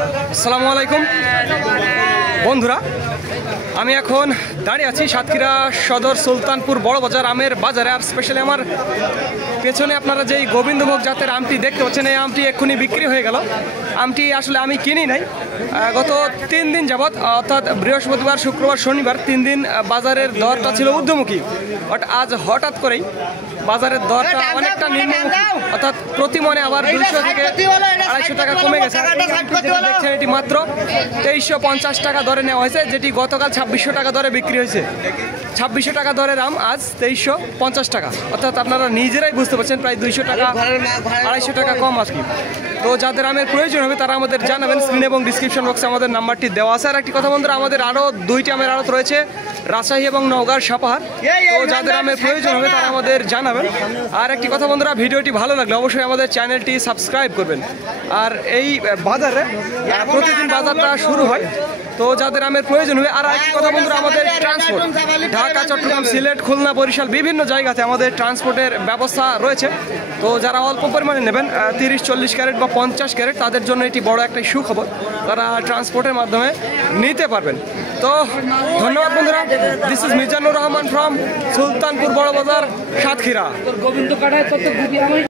আসসালামু আলাইকুম বন্ধুরা, আমি এখন দাঁড়িয়ে আছি সাতক্ষীরা সদর সুলতানপুর বড় বাজার আমের বাজারে। আর স্পেশালি আমার পেছনে আপনারা যেই গোবিন্দভোগ জাতের আমটি দেখতে পাচ্ছেন, এই আমটি এক্ষুনি বিক্রি হয়ে গেল। আমটি আসলে আমি কিনি নাই, গত 3 দিন যাবৎ অর্থাৎ বৃহস্পতিবার, শুক্রবার, শনিবার 3 দিন বাজারের দরটা ছিল ঊর্ধ্বমুখী। বাট আজ হঠাৎ করেই বাজারের দরটা অনেকটা নিম্নমুখী, অর্থাৎ প্রতি মনে আবার 200 থেকে 250 টাকা কমে গেছে। দেখছেন এটি মাত্র 2350 টাকা দরে নেওয়া হয়েছে, যেটি গতকাল 2600 টাকা দরে বিক্রি হয়েছে। 2600 টাকা দরের আম আজ 2350 টাকা, অর্থাৎ আপনারা নিজেরাই বুঝতে পারছেন প্রায় 200 টাকা 250 টাকা কম আর কি। তো যাদের আমের প্রয়োজন হবে তারা আমাদের জানাবেন, স্ক্রিন এবং ডিসক্রিপশন বক্সে আমাদের নাম্বারটি দেওয়া আছে। আর একটি কথা বন্ধুরা, আমাদের আরও 2টি আমের আড়ত রয়েছে, রাজশাহী এবং নওগাঁর সাপাহার। তো যাদের আমের প্রয়োজন হবে তারা আমাদের জানাবেন। আর একটি কথা বন্ধুরা, ভিডিওটি ভালো লাগলে অবশ্যই আমাদের চ্যানেলটি সাবস্ক্রাইব করবেন। আর এই বাজারে প্রতিদিন বাজারটা শুরু হয়, তো যাদের আমের প্রয়োজন হবে। আর একটি কথা বন্ধুরা, আমাদের ট্রান্সপোর্ট ঢাকা, চট্টগ্রাম, সিলেট, খুলনা, বরিশাল বিভিন্ন জায়গাতে আমাদের ট্রান্সপোর্টের ব্যবস্থা রয়েছে। তো যারা অল্প পরিমাণে নেবেন 30-40 ক্যারেট বা 50 ক্যারেট, তাদের জন্য এটি বড় একটা সুখবর, তারা ট্রান্সপোর্টের মাধ্যমে নিতে পারবেন। তো ধন্যবাদ বন্ধুরা, this is Mizanur Rahman from Sultanpur বড় বাজার, সাতক্ষীরা।